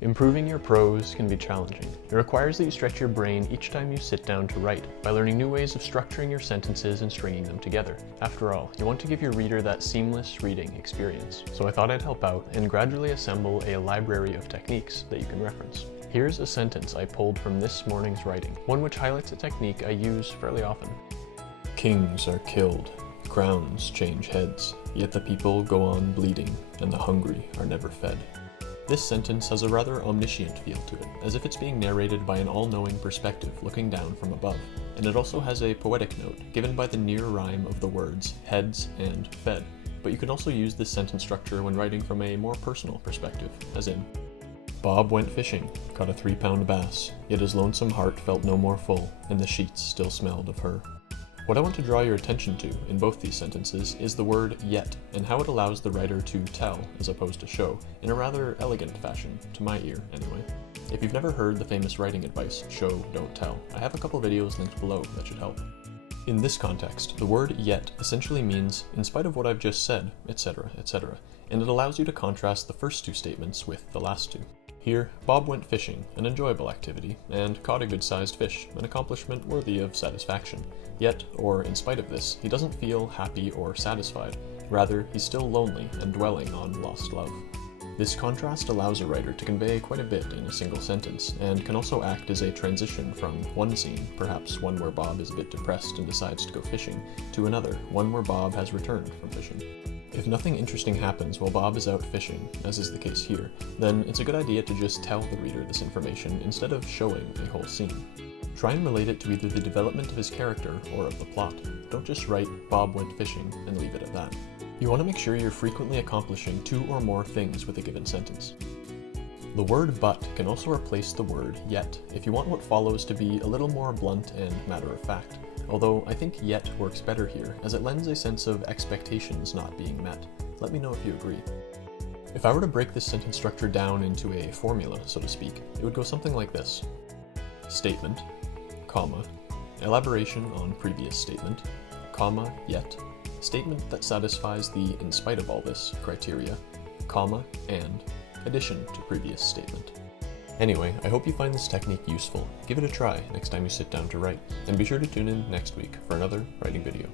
Improving your prose can be challenging. It requires that you stretch your brain each time you sit down to write, by learning new ways of structuring your sentences and stringing them together. After all, you want to give your reader that seamless reading experience. So I thought I'd help out and gradually assemble a library of techniques that you can reference. Here's a sentence I pulled from this morning's writing, one which highlights a technique I use fairly often. Kings are killed, crowns change heads, yet the people go on bleeding, and the hungry are never fed. This sentence has a rather omniscient feel to it, as if it's being narrated by an all-knowing perspective looking down from above, and it also has a poetic note given by the near rhyme of the words heads and fed. But you can also use this sentence structure when writing from a more personal perspective, as in, Bob went fishing, caught a 3-pound bass, yet his lonesome heart felt no more full, and the sheets still smelled of her. What I want to draw your attention to in both these sentences is the word yet, and how it allows the writer to tell, as opposed to show, in a rather elegant fashion, to my ear anyway. If you've never heard the famous writing advice, show, don't tell, I have a couple videos linked below that should help. In this context, the word yet essentially means, in spite of what I've just said, etc., etc., and it allows you to contrast the first two statements with the last two. Here, Bob went fishing, an enjoyable activity, and caught a good-sized fish, an accomplishment worthy of satisfaction. Yet, or in spite of this, he doesn't feel happy or satisfied. Rather, he's still lonely and dwelling on lost love. This contrast allows a writer to convey quite a bit in a single sentence, and can also act as a transition from one scene, perhaps one where Bob is a bit depressed and decides to go fishing, to another, one where Bob has returned from fishing. If nothing interesting happens while Bob is out fishing, as is the case here, then it's a good idea to just tell the reader this information instead of showing a whole scene. Try and relate it to either the development of his character or of the plot. Don't just write, Bob went fishing, and leave it at that. You want to make sure you're frequently accomplishing 2 or more things with a given sentence. The word but can also replace the word yet, if you want what follows to be a little more blunt and matter-of-fact. Although I think yet works better here, as it lends a sense of expectations not being met. Let me know if you agree. If I were to break this sentence structure down into a formula, so to speak, it would go something like this. Statement, comma, elaboration on previous statement, comma, yet, statement that satisfies the in spite of all this criteria, comma, and addition to previous statement. Anyway, I hope you find this technique useful. Give it a try next time you sit down to write, and be sure to tune in next week for another writing video.